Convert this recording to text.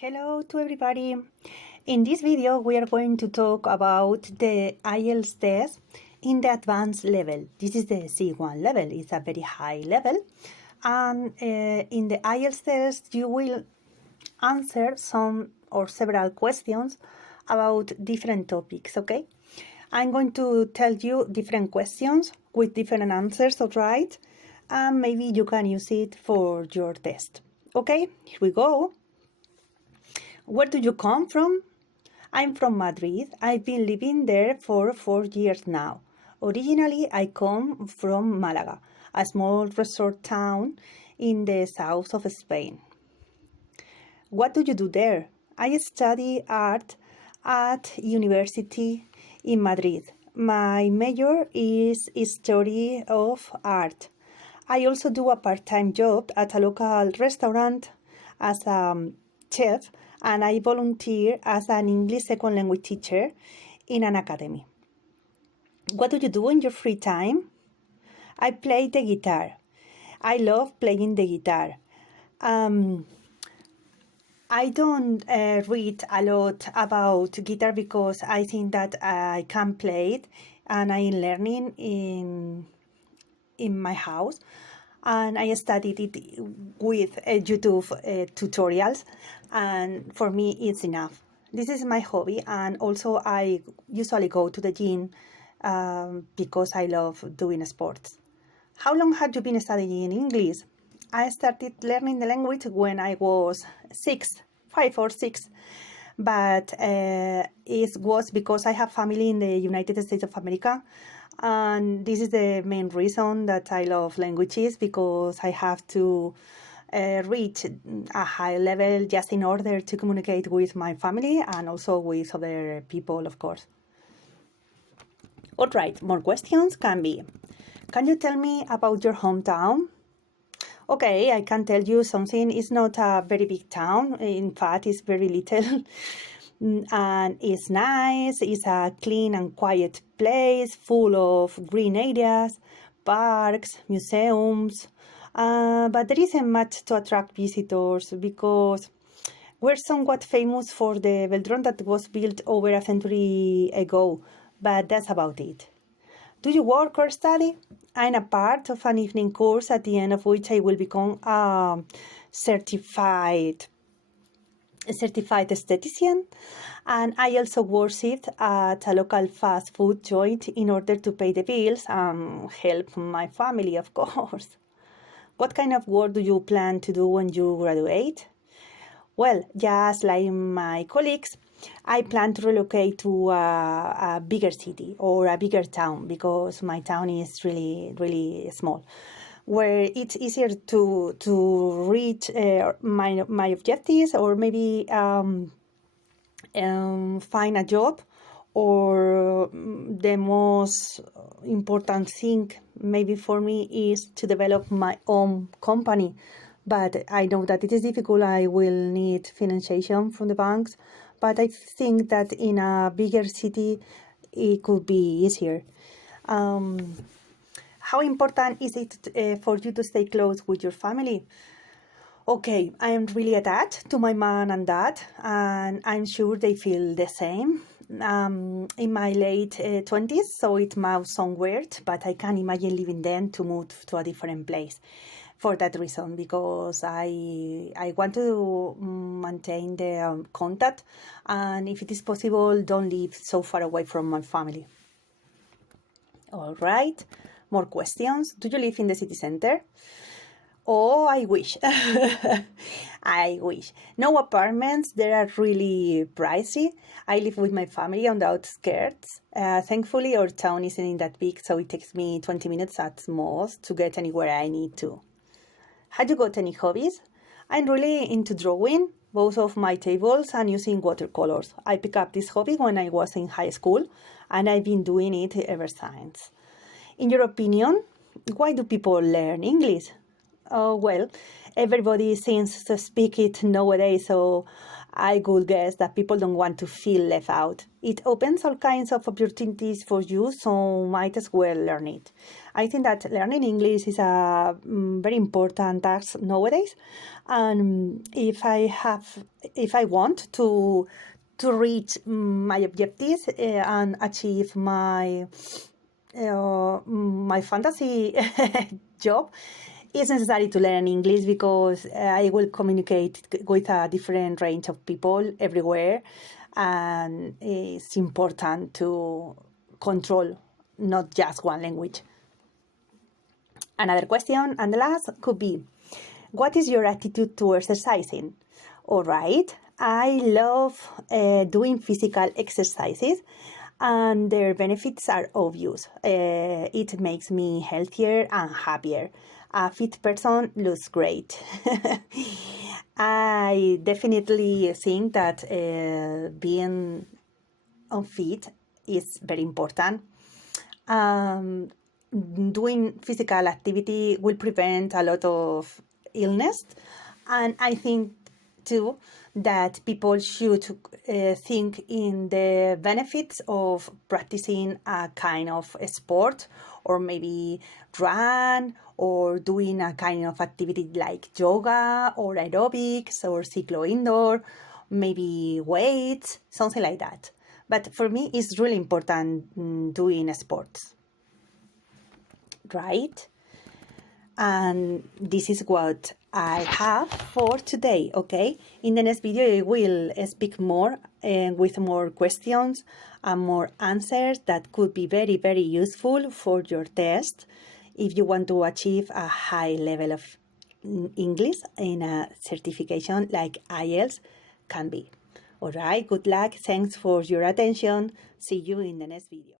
Hello to everybody. In this video we are going to talk about the Ielts test in the advanced level. This is the C1 level. It's a very high level, and in the Ielts test you will answer some or several questions about different topics. Okay, I'm going to tell you different questions with different answers, alright, and maybe you can use it for your test. Okay, here we go. Where do you come from? I'm from Madrid. I've been living there for 4 years now. Originally, I come from Malaga, a small resort town in the south of Spain. What do you do there? I study art at university in Madrid. My major is history of art. I also do a part-time job at a local restaurant as a chef, and I volunteer as an English second language teacher in an academy. What do you do in your free time? I play the guitar. I love playing the guitar. I don't read a lot about guitar because I think that I can play it, and I'm learning in my house, and I studied it with YouTube tutorials, and for me it's enough. This is my hobby, and also I usually go to the gym because I love doing sports. How long have you been studying English? I started learning the language when I was 5 or 6, but it was because I have family in the United States of America, and this is the main reason that I love languages, because I have to reach a high level just in order to communicate with my family and also with other people, of course. All right, more questions can be: can you tell me about your hometown? Okay, I can tell you something. It's not a very big town. In fact, it's very little. And it's nice. It's a clean and quiet place full of green areas, parks, museums. But there isn't much to attract visitors because we're somewhat famous for the Veldron that was built over a century ago. But that's about it. Do you work or study? I'm a part of an evening course at the end of which I will become a certified esthetician, and I also worked at a local fast food joint in order to pay the bills and help my family, of course. What kind of work do you plan to do when you graduate? Well, just like my colleagues, I plan to relocate to a bigger city or a bigger town, because my town is really, really small, where it's easier to reach my objectives, or maybe find a job, or the most important thing maybe for me is to develop my own company. But I know that it is difficult. I will need financiation from the banks, but I think that in a bigger city it could be easier. How important is it for you to stay close with your family? Okay, I am really attached to my mom and dad, and I'm sure they feel the same. In my late 20s, so it might sound weird, but I can imagine leaving them to move to a different place for that reason, because I want to maintain the contact, and if it is possible, don't live so far away from my family. All right, more questions. Do you live in the city center? Oh, I wish. I wish. No apartments. They are really pricey. I live with my family on the outskirts. Thankfully, our town isn't that big, so it takes me 20 minutes at most to get anywhere I need to. Have you got any hobbies? I'm really into drawing, both of my tables and using watercolors. I picked up this hobby when I was in high school, and I've been doing it ever since. In your opinion, why do people learn English? Well, everybody seems to speak it nowadays, so I would guess that people don't want to feel left out. It opens all kinds of opportunities for you, so might as well learn it. I think that learning English is a very important task nowadays, and if I want to reach my objectives and achieve my fantasy job, it's necessary to learn English because I will communicate with a different range of people everywhere, and it's important to control not just one language. Another question, and the last, could be, what is your attitude to exercising? All right, I love doing physical exercises, and their benefits are obvious. It makes me healthier and happier. A fit person looks great. I definitely think that being unfit is very important. Doing physical activity will prevent a lot of illness, and I think too that people should think in the benefits of practicing a kind of sport, or maybe run, or doing a kind of activity like yoga or aerobics or cyclo indoor, maybe weights, something like that. But for me, it's really important doing sports, right? And this is what I have for today, okay? In the next video, I will speak more with more questions and more answers that could be very, very useful for your test if you want to achieve a high level of English in a certification like Ielts can be. All right, good luck. Thanks for your attention. See you in the next video.